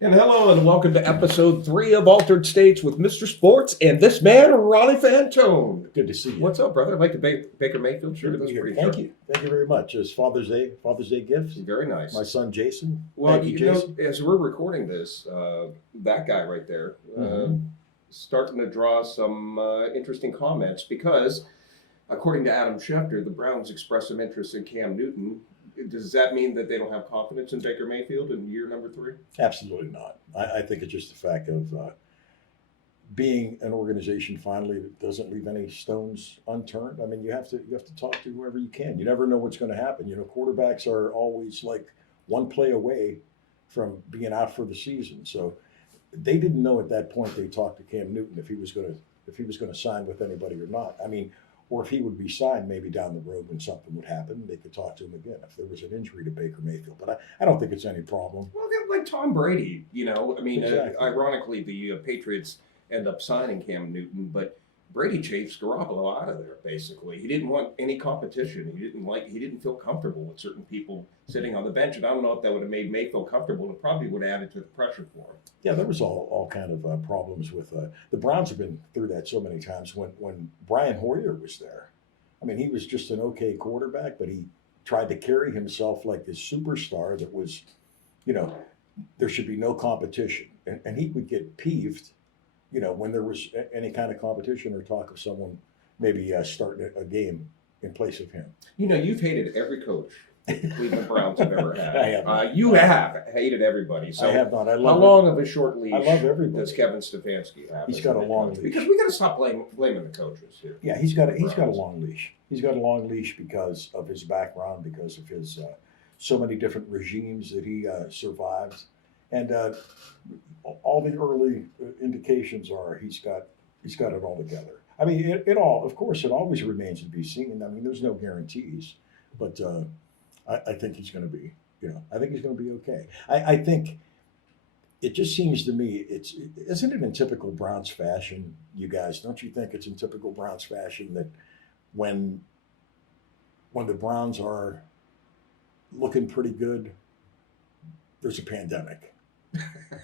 And hello and welcome to episode 3 of Altered States with Mr. Sports and this man, Ronnie Fantone. Good to see you. What's up, brother? I'd like the Baker Mayfield shirt. Good to That's be here. pretty Thank sharp. you. Thank you very much. It's Father's Day gifts. Very nice. My son Jason. Well, Thank you, Jason. as we're recording this, that guy right there starting to draw some interesting comments because, according to Adam Schefter, the Browns expressed some interest in Cam Newton. Does that mean that they don't have confidence in Baker Mayfield in year number 3? Absolutely not. I think it's just the fact of being an organization finally that doesn't leave any stones unturned. I mean, you have to talk to whoever you can. You never know what's going to happen. You know, quarterbacks are always like one play away from being out for the season. So they didn't know at that point. They talked to Cam Newton if he was going to sign with anybody or not. I mean, or if he would be signed maybe down the road when something would happen, they could talk to him again if there was an injury to Baker Mayfield. But I don't think it's any problem. Well, they're like Tom Brady, you know. I mean, Exactly. ironically, the Patriots end up signing Cam Newton, but Brady chased Garoppolo out of there. Basically, he didn't want any competition. He didn't feel comfortable with certain people sitting on the bench, and I don't know if that would have made Mayfield comfortable. It probably would have added to the pressure for him. Yeah, there was all kind of problems with the Browns have been through that so many times. When Brian Hoyer was there, I mean, he was just an okay quarterback, but he tried to carry himself like this superstar that was, you know, there should be no competition, and he would get peeved, you know, when there was any kind of competition or talk of someone maybe starting a game in place of him. You know, you've hated every coach the Cleveland Browns have ever had. I have. You have hated everybody. So I have not. I how love long of a short leash I love everybody. does Kevin Stefanski have? He's as got the a head long coach? leash. Because we got to stop blaming the coaches here. Yeah, he's got a Browns. long leash. He's got a long leash because of his background, because of his so many different regimes that he survived, and all the early indications are he's got it all together. I mean, it all, of course, it always remains to be seen. I mean, there's no guarantees, but I think he's going to be, I think he's going to be okay. I think. It just seems to me, isn't it in typical Browns fashion, you guys? Don't you think it's in typical Browns fashion that when the Browns are looking pretty good, there's a pandemic?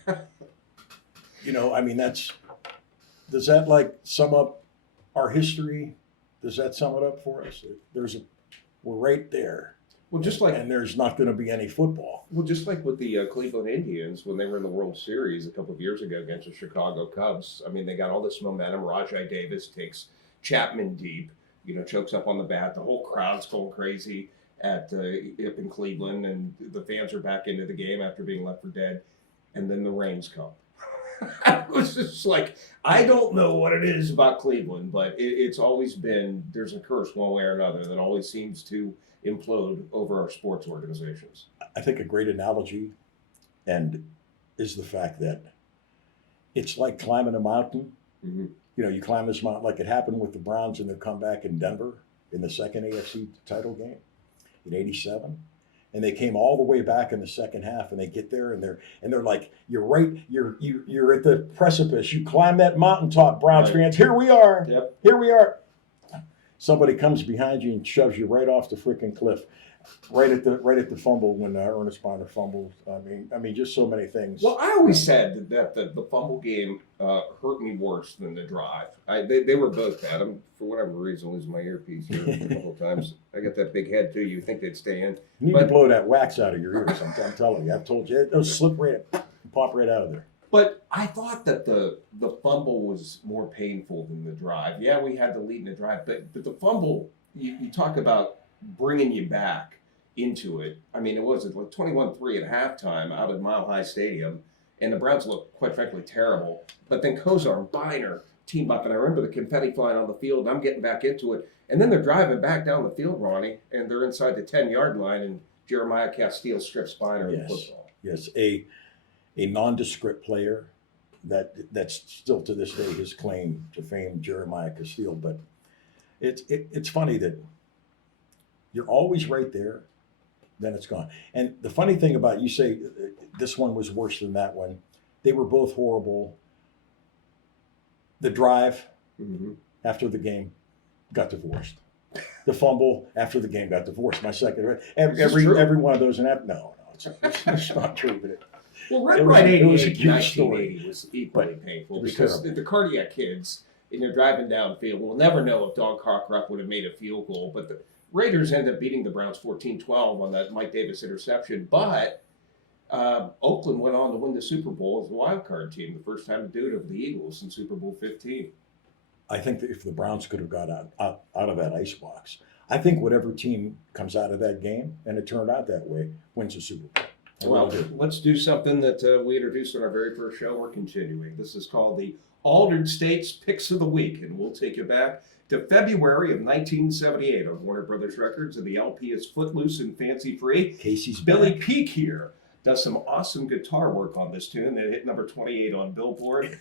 I mean, does that like sum up our history? Does that sum it up for us? We're right there. Well, just like And there's not going to be any football. Well, just like with the Cleveland Indians when they were in the World Series a couple of years ago against the Chicago Cubs. I mean, they got all this momentum. Rajai Davis takes Chapman deep, chokes up on the bat. The whole crowd's going crazy up in Cleveland, and the fans are back into the game after being left for dead. And then the rains come. I was just like, I don't know what it is about Cleveland, but it's always been, there's a curse one way or another that always seems to implode over our sports organizations. I think a great analogy is the fact that it's like climbing a mountain. Mm-hmm. You climb this mountain like it happened with the Browns in their comeback in Denver in the second AFC title game in '87. And they came all the way back in the second half, and they get there, and they're like, you're at the precipice. You climb that mountaintop, Browns Right. fans. Here we are. Yep. Here we are. Somebody comes behind you and shoves you right off the freaking cliff, right at the fumble when Ernest Bonner fumbled. I mean, just so many things. Well, I always said that the fumble game hurt me worse than the drive. They were both bad. I'm, for whatever reason, losing my earpiece here a couple of times. I got that big head, too. You think they'd stay in. You need to blow that wax out of your ears. I'm telling you. I've told you. Those slip right, pop right out of there. But I thought that the fumble was more painful than the drive. Yeah, we had the lead in the drive, but the fumble, you talk about bringing you back into it. I mean, it was like 21-3 at halftime out at Mile High Stadium, and the Browns looked, quite frankly, terrible. But then Kosar and Biner team up, and I remember the confetti flying on the field, and I'm getting back into it. And then they're driving back down the field, Ronnie, and they're inside the 10-yard line, and Jeremiah Castile strips Biner in the football. Yes, a nondescript player that's still to this day his claim to fame, Jeremiah Castile. But it's funny that you're always right there, then it's gone. And the funny thing about you say this one was worse than that one. They were both horrible. The drive after the game got divorced. The fumble after the game got divorced. My second, every one of those. No, it's not true. But Well, Red It was- Ride it was a 88 cute story. 1980 was equally But painful it was because terrible. the cardiac kids, and you're driving downfield, will never know if Don Cockruff would have made a field goal. But the Raiders end up beating the Browns 14-12 on that Mike Davis interception. But Oakland went on to win the Super Bowl as a wild card team, the first time to do it over the Eagles in Super Bowl 15. I think that if the Browns could have got out of that icebox, I think whatever team comes out of that game, and it turned out that way, wins the Super Bowl. I Well, really do. let's do something that we introduced on our very first show. We're continuing. This is called the Altered States Picks of the Week, and we'll take you back to February of 1978 on Warner Brothers Records, and the LP is Footloose and Fancy Free. Casey's Billy back. Peak here does some awesome guitar work on this tune that hit number 28 on Billboard.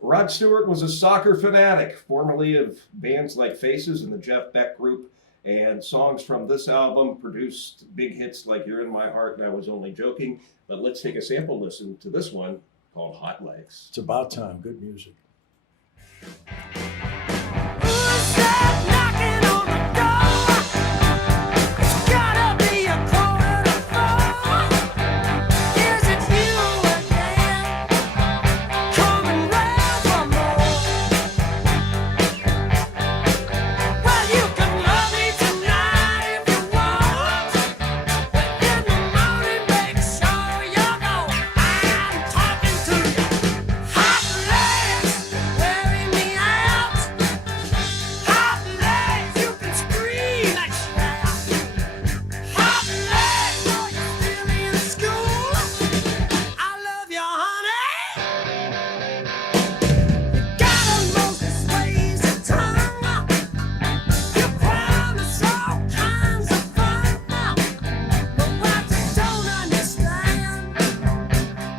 Rod Stewart was a soccer fanatic, formerly of bands like Faces and the Jeff Beck Group, and songs from this album produced big hits like You're in My Heart and I Was Only Joking. But let's take a sample listen to this one called Hot Legs. It's about time. Good music. Who's that knocking on the door? It's gotta be a quarter to four. Is it you again? Coming round for more. Well, you can love me tonight if you want. But in the morning, make sure you know I'm talking to you. Hot legs wearing me out. Hot legs, you can scream like shout. Hot legs, are you still in school? I love you, honey. You got a Moses ways of tongue. You promise all kinds of fun. But what you don't understand,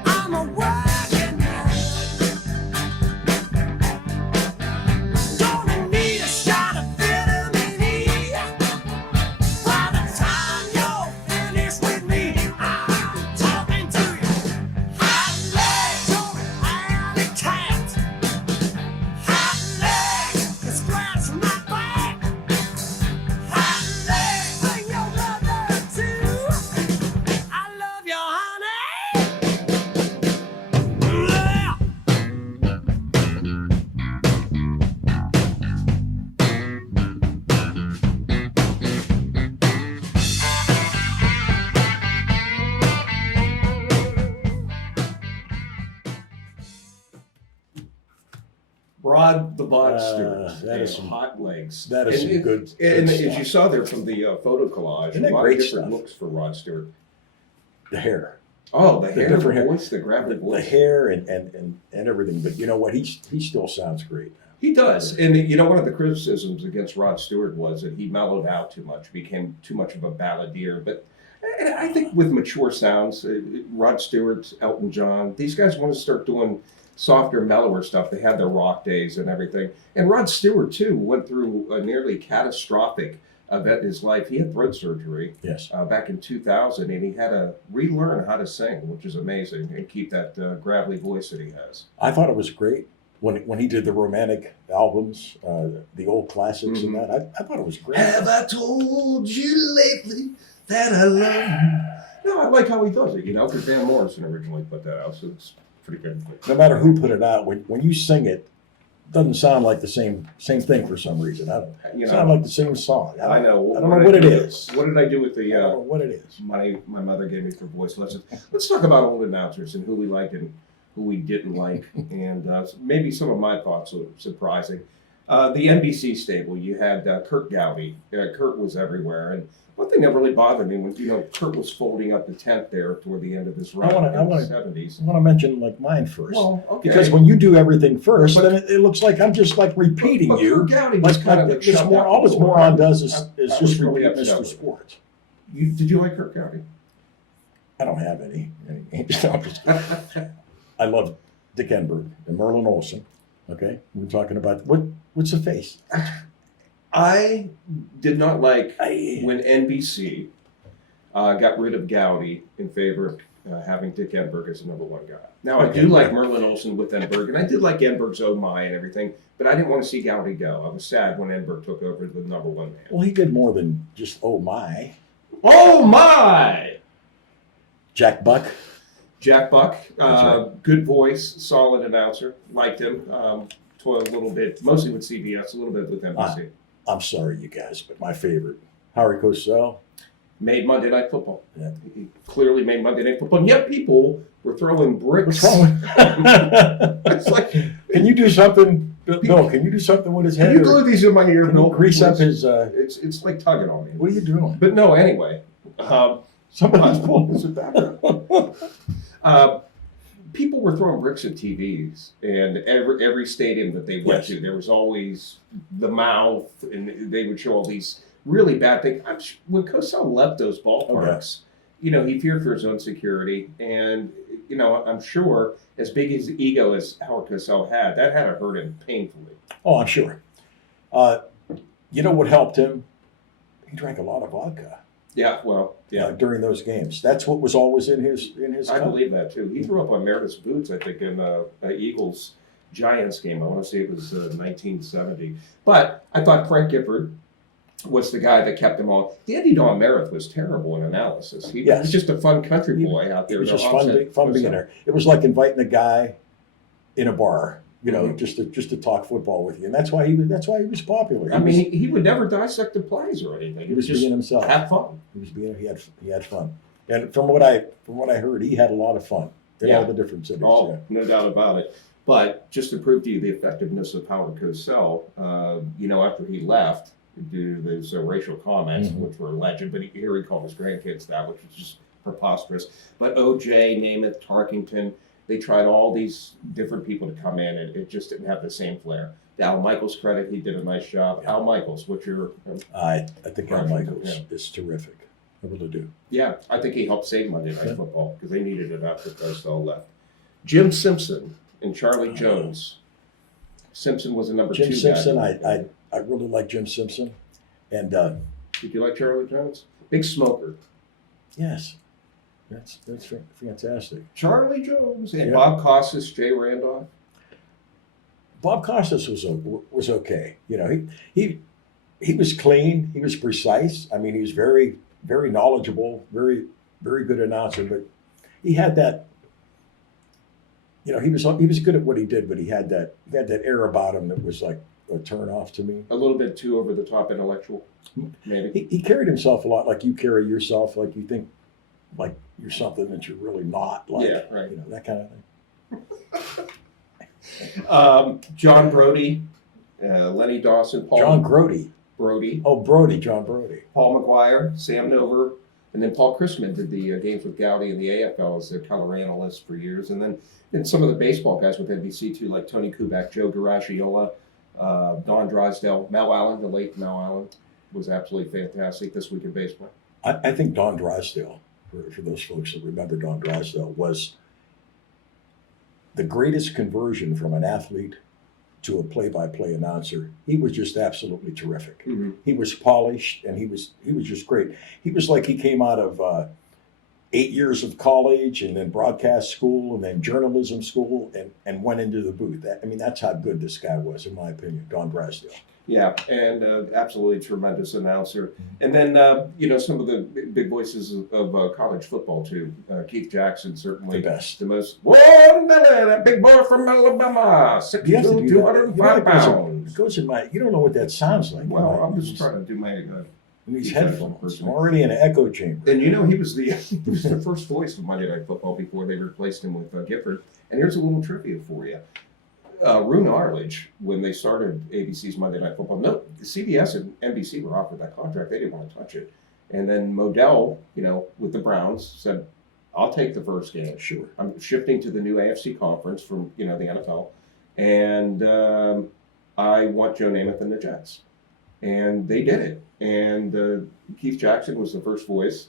I'm a working man. Gonna need a shot of vitamin E. By the time you're finished with me, I'm talking to you. Hot legs, you're an alley cat. Hot legs, you scratch my back. Hot legs, bring your mother too. I love you, honey. Yeah. Rod the Bod Ah, Stewart, that is and some- Hot Legs. that is And some it- good And as stuff. you saw there from the photo collage, Isn't a that lot great of different stuff? looks for Rod Stewart. The hair. Oh, the The hair, the different hair. voice, the gravelly The voice. hair and everything. But you know what? He still sounds great. He does. And you know, one of the criticisms against Rod Stewart was that he mellowed out too much, became too much of a balladeer. But and I think with mature sounds, Rod Stewart, Elton John, these guys want to start doing softer, mellower stuff. They had their rock days and everything. And Rod Stewart, too, went through a nearly catastrophic event in his life. He had throat surgery Yes. back in 2000, and he had to relearn how to sing, which is amazing, and keep that gravelly voice that he has. I thought it was great when he did the romantic albums, the old classics Mhm. and that. I thought it was great. Have I told you lately that I love you? No, I like how he does it, you know, because Van Morrison originally put that out, so it's pretty good. No matter who put it out, when you sing it, it doesn't sound like the same thing for some reason. I don't. You It know, sound like the same song. I know. I don't know what it is. What did I do with the I don't know what it is. my mother gave me for voice lessons? Let's talk about old announcers and who we liked and who we didn't like, and maybe some of my thoughts were surprising. The NBC stable, you had Kurt Gowdy. Kurt was everywhere, and one thing that really bothered me when Kurt was folding up the tent there toward the end of his run I in wanna- the 70s. I want to mention like mine first. Well, okay. Because when you do everything first, But- then it looks like I'm just like repeating But you. Kurt Gowdy was Like, kind of like the this shut more, up all this before. moron does is I just was really repeat upset Mr. with it. Sports. Did you like Kurt Gowdy? I don't have any. I'm just kidding. I love Dick Enberg and Merlin Olsen. Okay, we're talking about what's the face? I did not like I, when NBC got rid of Gowdy in favor of having Dick Enberg as the number one guy. Now, I Okay. do like Merlin Olsen with Enberg, and I did like Enberg's Oh My and everything, but I didn't want to see Gowdy go. I was sad when Enberg took over the number one man. well, he did more than just oh my. Oh My! Jack Buck. Jack Buck, That's good voice, solid announcer. Liked him. Toiled a little bit, mostly with CBS, a little bit with NBC. I'm sorry, you guys, but my favorite, Harry Cosell. Made Monday Night Football. Yeah. He clearly made Monday Night Football. And yet people were throwing bricks. What's wrong? It's like, Can you do something, Bill? Can you do something with his can head? you or glue these in my ear, can you Bill? grease up please? his? It's like tugging on me. What are you doing? But no, anyway. Somebody's pulling his background. People were throwing bricks at TVs, and every stadium that they went Yes. to, there was always the mouth, and they would show all these really bad things. When Cosell left those ballparks, you know, he feared for his own security, and you know, I'm sure as big as ego as Howard Cosell had, that had to hurt him painfully. Oh, I'm sure. You know what helped him? He drank a lot of vodka Yeah, well, yeah. during those games. That's what was always in his I cup. believe that too. He threw up on Meredith's boots, I think, in the Eagles Giants game. I want to say it was 1970. But I thought Frank Gifford was the guy that kept them all. Andy Don Meredith was terrible in analysis. He Yes. was just a fun country boy out there. It was to just offset fun being Cosell. there. It was like inviting a guy in a bar, you know, Mhm. just to talk football with you, and that's why he was popular. I mean, he would never dissect the plays or anything. he was just being himself. have fun. He had fun, and from what I heard, he had a lot of fun in all Yeah. the different cities. Oh, yeah. no doubt about it. But just to prove to you the effectiveness of Howard Cosell, you know, after he left, due to those racial comments, Mhm. which were alleged, but here he called his grandkids that, which was just preposterous. But OJ, Namath, Tarkington, they tried all these different people to come in, and it just didn't have the same flair. To Al Michaels' credit, he did a nice job. Al Michaels, what's your I think Al Impression, Michaels yeah. is terrific. I really do. Yeah, I think he helped save Monday Night Yeah. Football because they needed it after Cosell left. Jim Simpson and Charlie Jones. Simpson was a number Jim two Simpson, guy. I really like Jim Simpson, and Did you like Charlie Jones? Big smoker. yes, that's fantastic. Charlie Jones and Yeah. Bob Costas, Jay Randolph. Bob Costas was okay. You know, he was clean. He was precise. I mean, he was very knowledgeable, very good announcer. But he had that. You know, he was good at what he did, but he had that air about him that was like a turn off to me. A little bit too over the top intellectual, maybe. He carried himself a lot like you carry yourself, like you think like you're something that you're really not. Like, Yeah, right. You know, that kind of thing. John Brody, Lenny Dawson, Paul John Grody. Brody, Oh, Brody, John Brody. Paul McGuire, Sam Nover, and then Paul Chrisman did the games with Gowdy in the AFL as their color analyst for years. And then some of the baseball guys with NBC too, like Tony Kubek, Joe Garagiola, Don Drysdale, Mel Allen, the late Mel Allen, was absolutely fantastic this week in baseball. I think Don Drysdale, for those folks that remember Don Drysdale, was the greatest conversion from an athlete to a play-by-play announcer. He was just absolutely terrific. Mm-hmm. He was polished, and he was just great. He was like he came out of 8 years of college, and then broadcast school, and then journalism school, and went into the booth. That's how good this guy was, in my opinion, Don Drysdale. Yeah, and absolutely tremendous announcer. And then, some of the big voices of college football, too. Keith Jackson, certainly The best. the most. Whoa, that big boy from Alabama, You have to 6'2", do that. 205 It pounds. goes in my. You don't know what that sounds like. Well, I'm These- just trying to do my. These Keith Jackson headphones. I'm person. already in an echo chamber. And he was the first voice of Monday Night Football before they replaced him with Gifford. And here's a little trivia for you. Roone Arledge, when they started ABC's Monday Night Football, no, CBS and NBC were offered that contract. They didn't want to touch it. And then Modell, with the Browns, said, I'll take the first game. Sure. I'm shifting to the new AFC conference from, the NFL. And I want Joe Namath and the Jets. And they did it. And Keith Jackson was the first voice.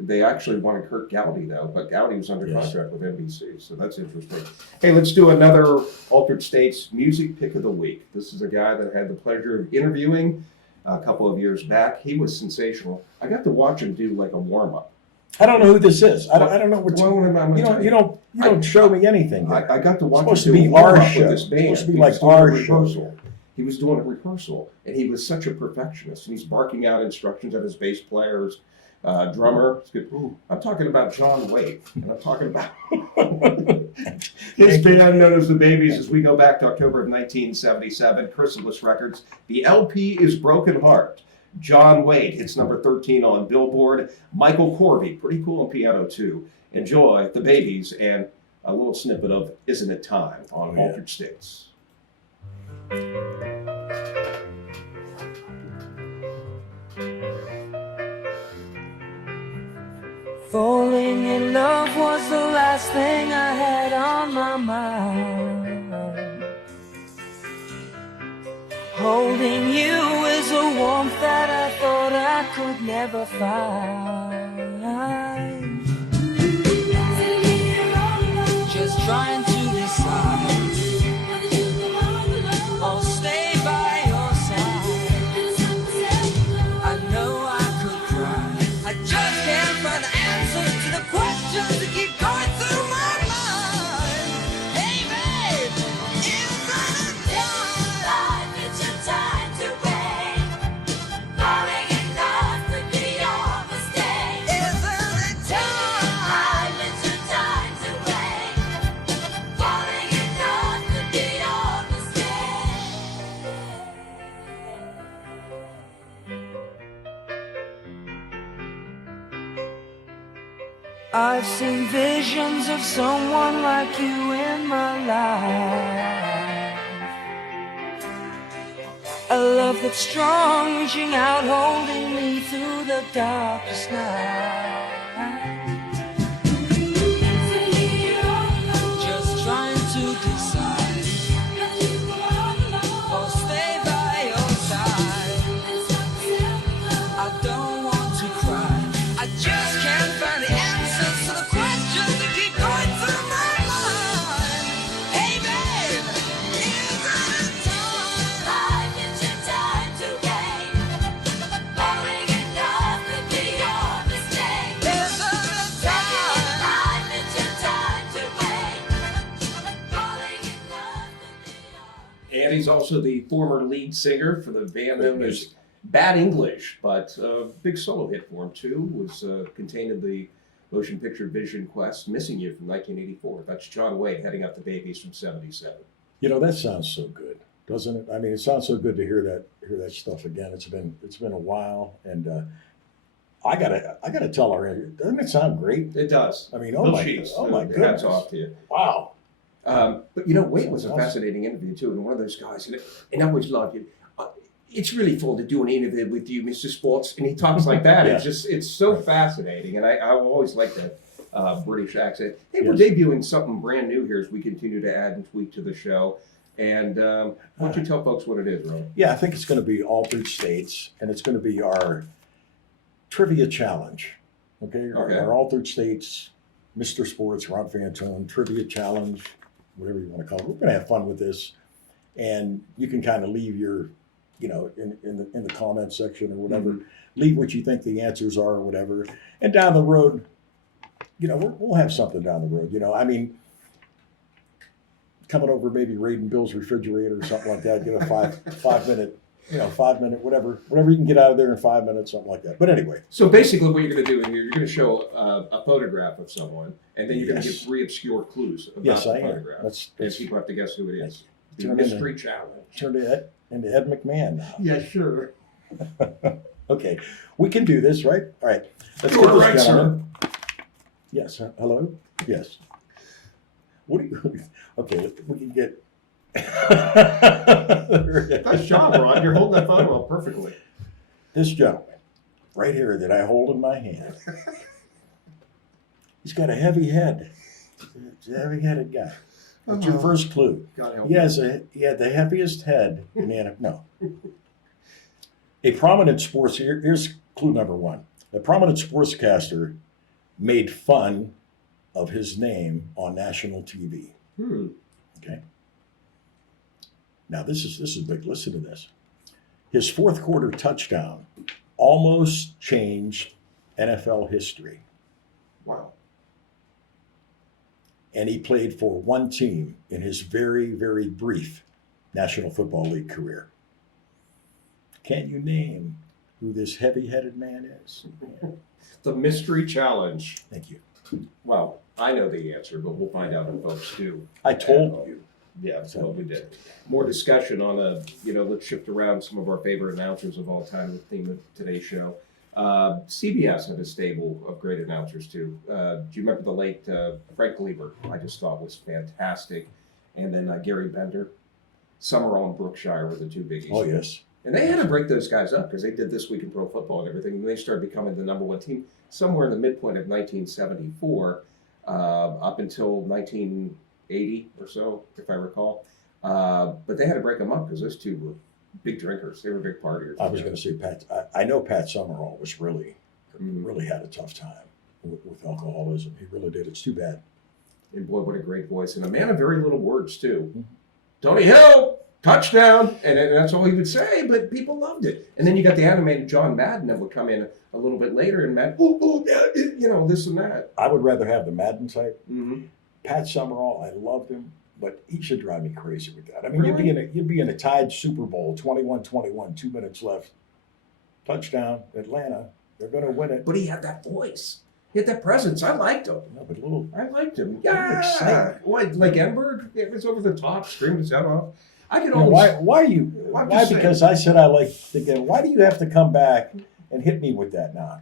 They actually wanted Kurt Gowdy, though, but Gowdy was under Yes. contract with NBC, so that's interesting. Hey, let's do another Altered States Music Pick of the Week. This is a guy that I had the pleasure of interviewing a couple of years back. He was sensational. I got to watch him do like a warm-up. I don't know who this is. I don't know what Well, I'm gonna tell you don't show me anything. There. I got to watch supposed him to do be a warm-up our show. with this band. It's supposed to be He like was doing our a show. rehearsal. He was doing a rehearsal, and he was such a perfectionist, and he's barking out instructions at his bass players. drummer. It's good. Ooh. I'm talking about John Waite, and I'm talking about his band known as the Babies. As we go back to October of 1977, Chrysalis Records. The LP is Broken Heart. John Waite hits number 13 on Billboard. Michael Corby, pretty cool on piano too. Enjoy the Babies and a little snippet of Isn't It Time on Yeah. Altered States. Falling in love was the last thing I had on my mind. Holding you is a warmth that I thought I could never find. Just trying to decide. I'll stay by your side. I know I could cry. I just can't find the answers to the questions that keep going through my mind. Hey babe, isn't it time? It's your time to wait. Falling in love could be your mistake. Isn't it time? It's your time to wait. Falling in love could be your mistake. I've seen visions of someone like you in my life. A love that's strong, reaching out, holding me through the darkest night. Just trying to decide. I'll stay by your side. I don't want to cry. I just can't find the answers to the questions that keep going through my mind. Hey babe, isn't it time? It's your time to wait. Falling in love could be your mistake. Isn't it time? It's your time to wait. Falling in love could be your. And he's also the former lead singer for the band known as Bad English, but a big solo hit for him too was contained in the motion picture Vision Quest, Missing You from 1984. That's John Waite heading up the Babies from 77. You know, that sounds so good, doesn't it? I mean, it sounds so good to hear that stuff again. It's been a while, and I gotta tell her, doesn't it sound great? It does. I mean, Bill Sheets, oh my hats goodness, off to you. wow. But you know, Waite was a Awesome. fascinating interview too, and one of those guys, and I always loved you. It's really fun to do an interview with you, Mr. Sports, and he talks like that. Yeah. It's so fascinating, and I always like that British accent. Hey, we're Yes. debuting something brand new here as we continue to add and tweak to the show. And why don't you tell folks what it is, Ron? Yeah, I think it's going to be Altered States, and it's going to be our trivia challenge. Okay, Okay. Our Altered States, Mr. Sports, Ron Fantone trivia challenge, whatever you want to call it. We're going to have fun with this, and you can kind of leave your, in the comment section or whatever, Mhm. leave what you think the answers are or whatever. And down the road, we'll have something down the road. I mean, coming over maybe raiding Bill's refrigerator or something like that. Get a 5 minute, 5 minute, whatever you can get out of there in 5 minutes, something like that. But anyway, So basically, what you're going to do is you're going to show a photograph of someone, and then you're going to Yes. give 3 obscure clues about yes, the I am. photograph. That's And people have to guess who it is. The Turn into- mystery challenge. turned into Ed McMahon now. Yeah, sure. Okay, we can do this, right? All right. Let's You get are this right, sir. gentleman. Yes. Hello. Yes. What do you? Okay, we can get. Nice job, Ron. You're holding that photo up perfectly. This gentleman, right here, that I hold in my hand. He's got a heavy head. He's a heavy-headed guy. That's your first clue. God help He had the heaviest head in the no. A prominent sports here's clue number 1. A prominent sportscaster made fun of his name on national TV. Okay. Now this is big. Listen to this. His fourth quarter touchdown almost changed NFL history. Wow. And he played for one team in his very, very brief National Football League career. Can you name who this heavy-headed man is? The mystery challenge. Thank you. Well, I know the answer, but we'll find out if folks do. I told you. Yeah, well, we did. More discussion on let's shift around some of our favorite announcers of all time, the theme of today's show. CBS had a stable of great announcers too. Do you remember the late Frank Lieber? I just thought was fantastic. And then Gary Bender, Summerall and Brookshire were the two biggies. Oh, yes. And they had to break those guys up because they did This Week in Pro Football and everything. And they started becoming the number one team somewhere in the midpoint of 1974 up until 1980 or so, if I recall. But they had to break them up because those two were big drinkers. They were big partiers. I was going to say Pat. I know Pat Summerall was really had a tough time with alcoholism. He really did. It's too bad. And boy, what a great voice. And a man of very little words, too. Tony Hill, touchdown. And that's all he would say, but people loved it. And then you got the animated John Madden that would come in a little bit later and this and that. I would rather have the Madden type. Mm-hmm. Pat Summerall, I loved him, but he should drive me crazy with that. I mean, Really? you'd be in a tied Super Bowl, 21-21, 2 minutes left. Touchdown, Atlanta. They're going to win it. But he had that voice. He had that presence. I liked him. No, but little. I liked him. Little excitement. Yeah. What, like Enberg? It was over the top, screamed his head off. I could You know, almost. why you? I'm Why? just Because I said I like thinking. Why do you have to come back and hit me with that now?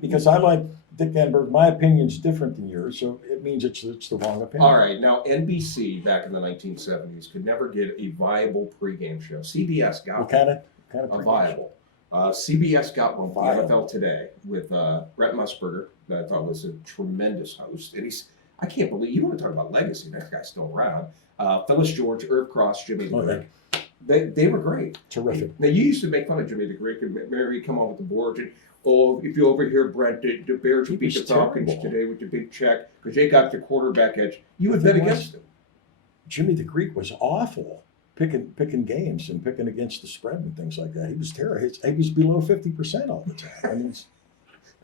Because I like Dick Enberg. My opinion's different than yours, so it means it's the wrong opinion. All right, now NBC back in the 1970s could never get a viable pregame show. CBS got What kind of a pregame viable. CBS got one. Viable. NFL Today with Brett Musburger, that I thought was a tremendous host. And I can't believe, you want to talk about legacy, that guy's still around. Phyllis George, Irv Cross, Jimmy the Oh, Greek. They were great. Terrific. Now, you used to make fun of Jimmy the Greek and Mary come on with the board and, oh, if you overhear Brent, the Bears He beat the was Falcons terrible. today with the big check because they got the quarterback edge. You would The bet thing was- against him. Jimmy the Greek was awful, picking games and picking against the spread and things like that. He was terrible. He was below 50% all the time. I mean,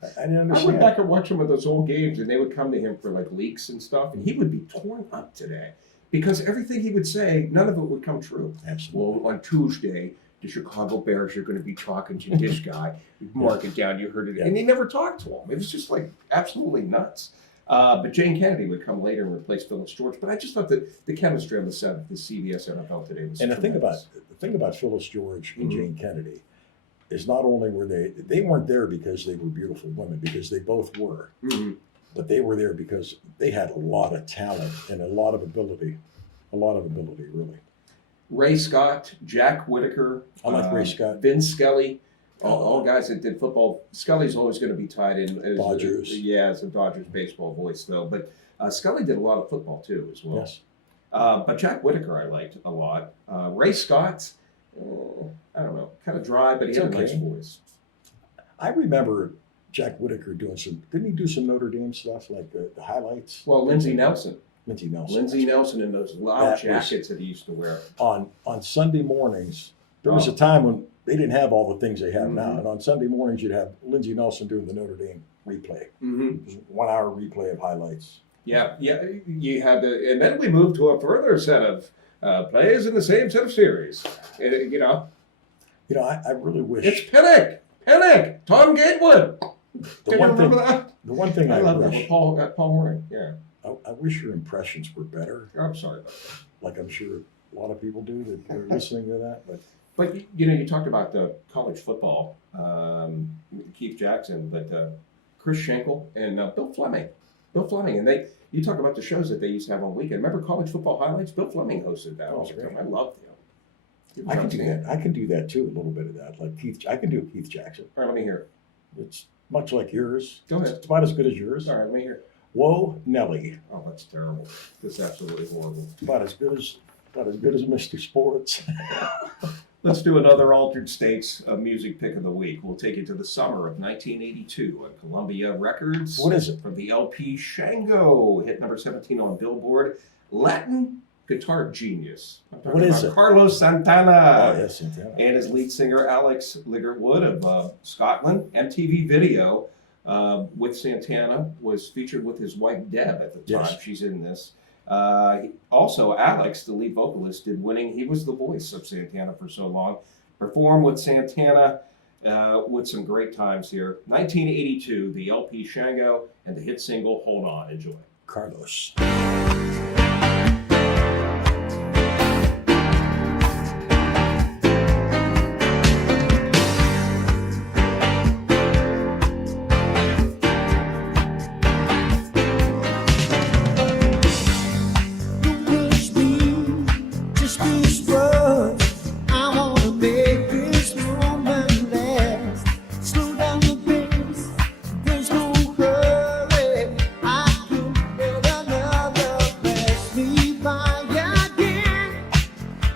I didn't I went understand. back and watched some of those old games, and they would come to him for like leaks and stuff, and he would be torn up today because everything he would say, none of it would come true. Absolutely. Well, on Tuesday, the Chicago Bears are going to be talking to this guy. Mark it down. You heard it, Yeah. and he never talked to him. It was just like absolutely nuts. But Jane Kennedy would come later and replace Phyllis George. But I just thought that the chemistry on the set of the CBS NFL Today was. And the tremendous. thing about Phyllis George and Mhm. Jane Kennedy is not only were they weren't there because they were beautiful women, because they both were, Mhm. but they were there because they had a lot of talent and a lot of ability, really. Ray Scott, Jack Whitaker. I like Ray Scott. Vin Scully. All guys that did football. Scully's always going to be tied in as Dodgers. as a Dodgers baseball voice, though. But Scully did a lot of football too, as well. Yes. But Jack Whitaker, I liked a lot. Ray Scott, I don't know, kind of dry, but he It's had a nice okay. voice. I remember Jack Whitaker didn't he do some Notre Dame stuff, like the highlights? Well, Lindsey Nelson. Lindsey Nelson. Lindsey Nelson in those loud That was- jackets that he used to wear. On Sunday mornings, there was a time when they didn't have all the things they have now. Mhm. And on Sunday mornings, you'd have Lindsey Nelson doing the Notre Dame replay. Mm-hmm. It was a 1 hour replay of highlights. Yeah, you had to, and then we moved to a further set of plays in the same set of series. You know, You know, I really wish it's Pinnock, Tom Gatewood. the Can you one remember thing. that? The one thing I I love that wish with Paul Horning. Yeah, I wish your impressions were better. I'm sorry about that. Like I'm sure a lot of people do that are listening to that. But You talked about the college football, Keith Jackson, but Chris Schenkel and Bill Fleming. And you talk about the shows that they used to have on weekend. Remember College Football Highlights? Bill Fleming hosted that Oh, all the great. time. I loved him. He was I can do outstanding. that. I can do that too. A little bit of that, like I can do Keith Jackson. All right, let me hear it. It's much like yours. Go ahead. It's about as good as yours. All right, let me hear it. Whoa, Nelly. Oh, that's terrible. That's absolutely horrible. About as good as Mr. Sports. Let's do another Altered States music pick of the week. We'll take you to the summer of 1982 on Columbia Records. What is it? From the LP Shango, hit number 17 on Billboard. Latin guitar genius. I'm talking What is about it? Carlos Santana. Oh yes, Santana. And his lead singer Alex Ligertwood of Scotland. MTV Video with Santana was featured with his wife Deb at the time. Yes. She's in this. Also, Alex, the lead vocalist, did Winning. He was the voice of Santana for so long. Performed with Santana with some great times here. 1982, the LP Shango and the hit single Hold On. Enjoy. Carlos.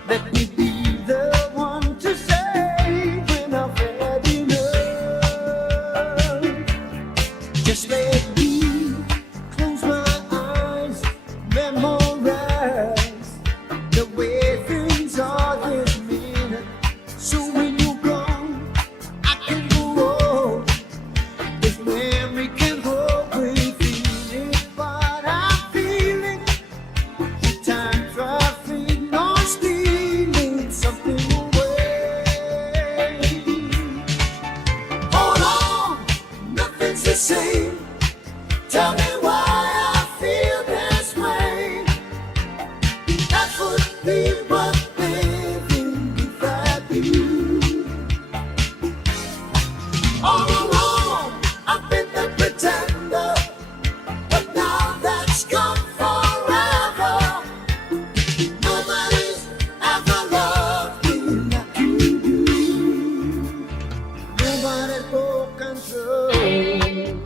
Let me be the one to say when I've had enough. Just let me close my eyes, memorize the way things are this minute. So when you're gone, I can go on. This memory can hold me feeling, but I'm feeling the times are fading on stealing something away. Hold on, nothing's the same. Tell me why I feel this way. That would be worth living without you. All along, I've been the pretender, but now that's gone forever. Nobody's ever loved me like you do. Nobody's broken through.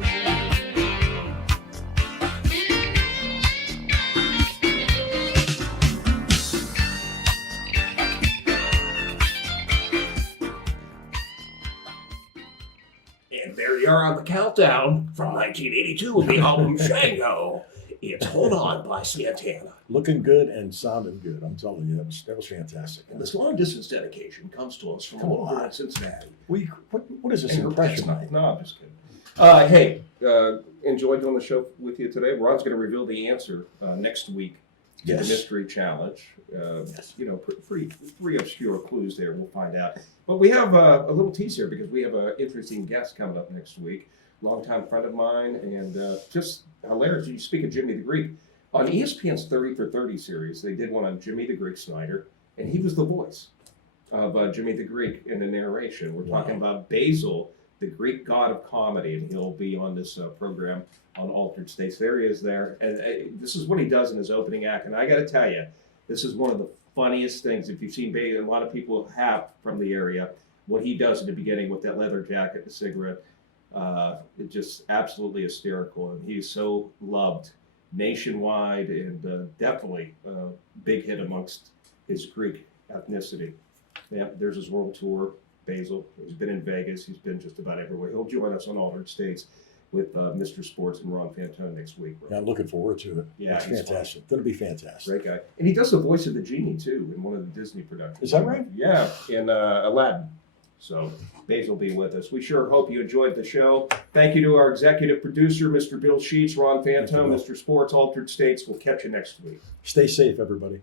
And there you are on the countdown from 1982 with the album Shango. It's Hold On by Santana. Looking good and sounding good. I'm telling you, that was fantastic. And this long distance dedication comes to us from a Come little girl on. in Cincinnati. What is this And her impression? pet's not- No, I'm just kidding. Hey, enjoyed doing the show with you today. Ron's going to reveal the answer next week to Yes. the mystery challenge. Yes. You know, three obscure clues there. We'll find out. But we have a little tease here because we have an interesting guest coming up next week. Longtime friend of mine and just hilarious. You speak of Jimmy the Greek. On ESPN's 30 for 30 series, they did one on Jimmy the Greek Snyder, and he was the voice of Jimmy the Greek in the narration. We're talking about Basil, the Greek god of comedy, and he'll be on this program on Altered States. There he is there. And this is what he does in his opening act. And I got to tell you, this is one of the funniest things. If you've seen Basil, a lot of people have from the area, what he does in the beginning with that leather jacket and the cigarette, it's just absolutely hysterical. And he's so loved nationwide and definitely a big hit amongst his Greek ethnicity. Yeah, there's his world tour. Basil, he's been in Vegas. He's been just about everywhere. He'll join us on Altered States with Mr. Sports and Ron Fantone next week. Yeah, I'm looking forward to it. Yeah, It's he's fantastic. Going to be fantastic. Great guy. And he does the voice of the genie, too, in one of the Disney productions. Is that right? Yeah, in Aladdin. So Basil will be with us. We sure hope you enjoyed the show. Thank you to our executive producer, Mr. Bill Sheets, Ron Thank you, Fantone, Bill. Mr. Sports, Altered States. We'll catch you next week. Stay safe, everybody.